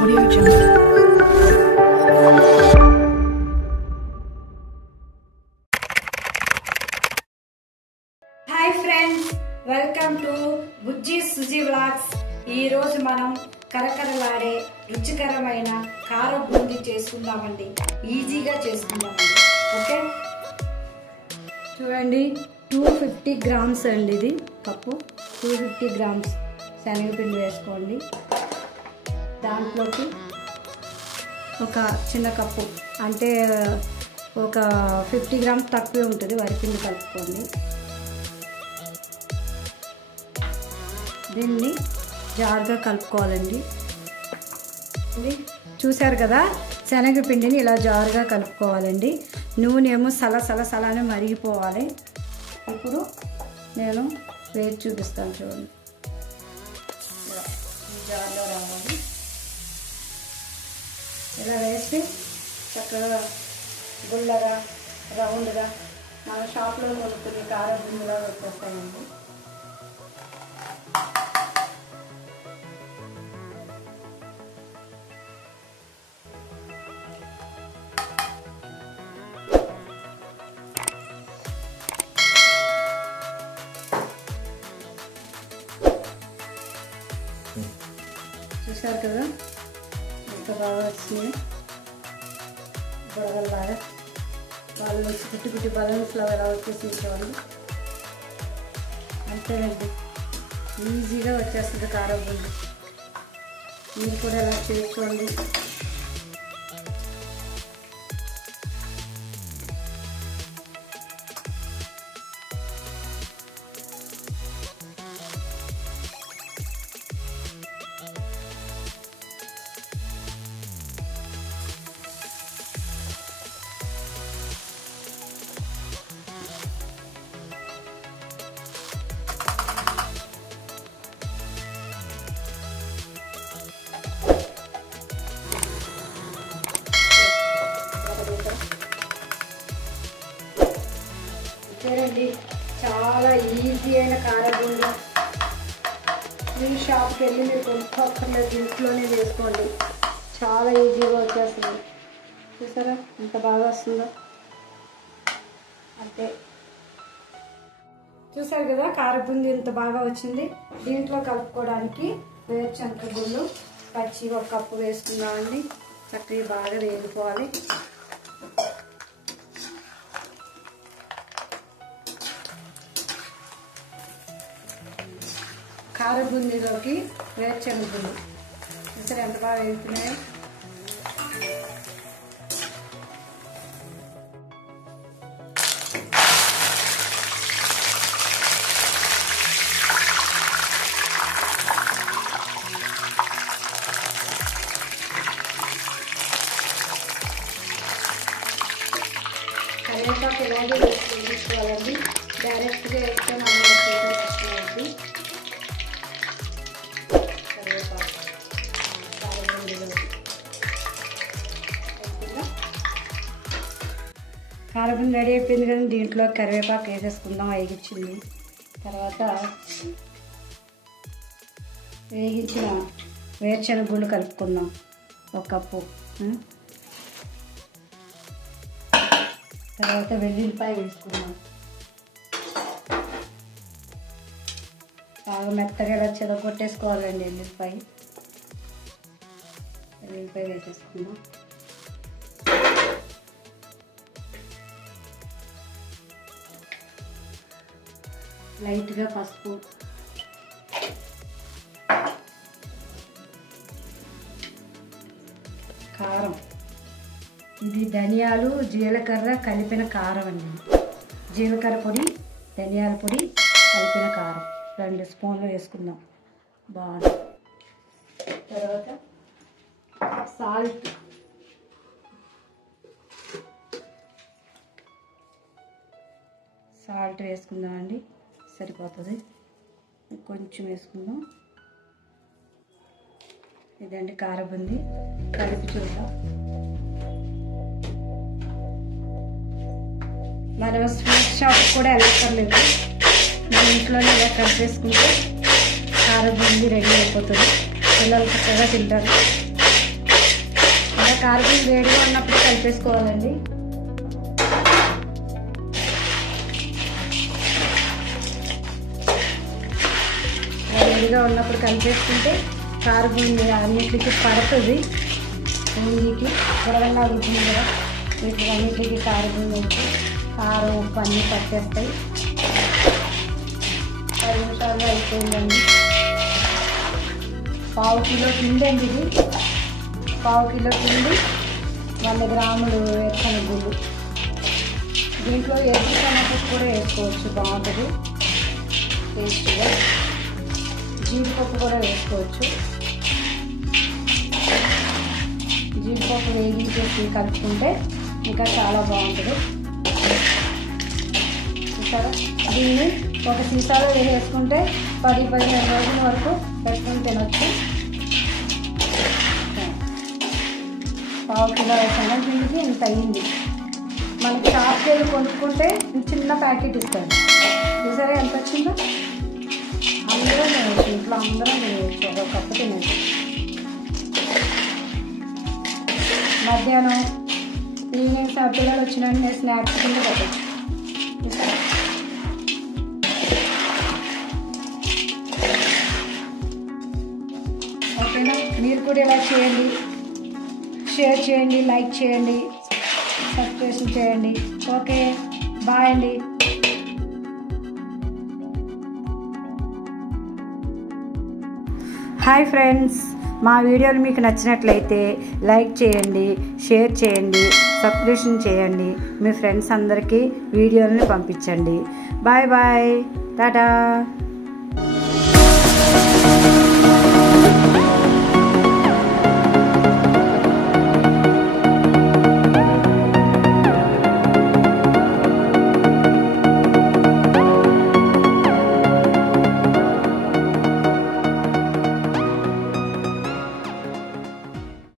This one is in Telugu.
Audio Jungle. Hi friends, welcome to Bujji Suji vlogs. ఈ రోజు మనం కరకరలాడే రుచికరమైన కార బూందీ చేసుకుందామండి. ఈజీగా చేసుకుందామండి. ఓకే, చూడండి 250 గ్రామ్స్ అండి. ఇది కప్పు 250 గ్రామ్స్ శనగపిండి వేసుకోండి. దాంట్లోకి ఒక చిన్న కప్పు అంటే ఒక 50 గ్రామ్స్ తక్కువే ఉంటుంది వరిపిండి కలుపుకోండి. దీన్ని జారుగా కలుపుకోవాలండి. ఇది చూసారు కదా, శనగపిండిని ఇలా జారుగా కలుపుకోవాలండి. నూనె ఏమో సలసలసలానే మరిగిపోవాలి. ఇప్పుడు నేను వేసి చూపిస్తాను చూడండి. ఇలా ఈ జారులో రావాలి. ఇలా వేసి చక్కగా గుల్లగా రౌండ్గా మన షాప్లో కొనుక్కుని కార బూందీలా వచ్చేస్తాయండి. చూసారు కదా ఎంత బాగా వచ్చింది. బుడగల్లాగా వాళ్ళు వచ్చి పుట్టి పుట్టి బలూన్స్ లాగా ఎలా వచ్చేసింది చూడండి. అంతేనండి, ఈజీగా వచ్చేస్తుంది కార బూందీ. మీరు కూడా ఎలా చేసుకోండి. చూడండి, చాలా ఈజీ అయిన కార బూందీ. మీరు షాప్కి వెళ్ళి మీరు కొనుక్కోక్కర్లేదు, ఇంట్లోనే వేసుకోండి. చాలా ఈజీగా వచ్చేస్తుంది. చూసారా ఎంత బాగా వస్తుందో. అంతే, చూసారు కదా కార బూందీ ఎంత బాగా వచ్చింది. దీంట్లో కలుపుకోవడానికి వేరుశనగ గుళ్ళు పచ్చి ఒక కప్పు వేసుకుందామండి. చక్కగా బాగా వేగిపోవాలి. కార బూందీలోకి వేరుశనగ గుళ్ళు చూసారు ఎంత బాగా వేగుతున్నాయో. కరివేపాకు ఇలాగే వేసుకోవాలండి. డైరెక్ట్గా వేస్తే మనం కష్టమైంది. కార బూందీ రెడీ అయిపోయింది కదా. దీంట్లో కరివేపాకు వేసేసుకుందాం. వేగించింది తర్వాత వేగించిన వేరుశనగ గుళ్ళు కలుపుకుందాం ఒక కప్పు. తర్వాత వెల్లుల్లిపాయ వేసుకుందాం. బాగా మెత్తగా ఇలా చెదగొట్టేసుకోవాలండి. వెల్లుల్లిపాయ వేసేసుకుందాం. లైట్గా పసుపు, కారం. ఇది ధనియాలు జీలకర్ర కలిపిన కారం అండి. జీలకర్ర పొడి, ధనియాల పొడి కలిపిన కారం 2 స్పూన్లు వేసుకుందాం. బాగుంది. తర్వాత సాల్ట్ వేసుకుందామండి. సరిపోతుంది. కొంచెం వేసుకుందాం. ఇదండి కార బూందీ. కలిపి చూద్దాం. మనం స్వీట్ షాప్ కూడా వెళ్ళక్కర్లేదు. మన ఇంట్లోనే ఇలా కలిపేసుకుంటే కార బూందీ రెడీ అయిపోతుంది. పిల్లలు చక్కగా తింటారు. కారపొడి వేడిగా ఉన్నప్పుడు కలిపేసుకోవాలండి. వేడిగా ఉన్నప్పుడు కలిపేసుకుంటే కారపొడి అన్నిటికీ పడుతుంది. పూరీకి పొడవగా ఉంటుంది కదా, వీటికి అన్నిటికీ కారపొడి వేసి కారం ఉప్పు అన్నీ పట్టేస్తాయి. 10 నిమిషాలు అయిపోయిందండి. పావు కిలో పిండి అండి ఇది. పావు కిలో పిండి, 100 గ్రాములు వేరుశనగ గుళ్ళు. దీంట్లో ఎర్ర టమాటాస్ కూడా వేసుకోవచ్చు, బాగుంటుంది టేస్ట్గా. జీడిపప్పు కూడా వేసుకోవచ్చు. జీడిపప్పు వేగించేసి కలుపుకుంటే ఇంకా చాలా బాగుంటుంది. చూసారా, దీన్ని ఒక సీసాలో వేసుకుంటే 10-15 రోజుల వరకు పెట్టుకుని తినొచ్చు. పావు కిలో శనగపిండికి ఇంత అయ్యింది. మనకి షాప్కి వెళ్ళి కొనుక్కుంటే చిన్న ప్యాకెట్ ఇస్తాడు. చూసారా ఎంత వచ్చిందో. అందరూ తినవచ్చు, ఇంట్లో అందరం తినవచ్చు, ఒక కప్పు తినవచ్చు. మధ్యాహ్నం ఈవినింగ్ పిల్లలు వచ్చినట్టు నేను స్నాక్స్ కింద పెట్టచ్చు. చూసారా, ఓకేనా? మీరు కూడా ఇలా చేయండి, షేర్ చేయండి, లైక్ చేయండి, సబ్స్క్రైబ్ చేయండి. ఓకే, బాయ్ అండి. హాయ్ ఫ్రెండ్స్, మా వీడియోలు మీకు నచ్చినట్లయితే లైక్ చేయండి, షేర్ చేయండి, సబ్స్క్రైబ్ చేయండి. మీ ఫ్రెండ్స్ అందరికీ వీడియోలని పంపించండి. Bye bye, Tata.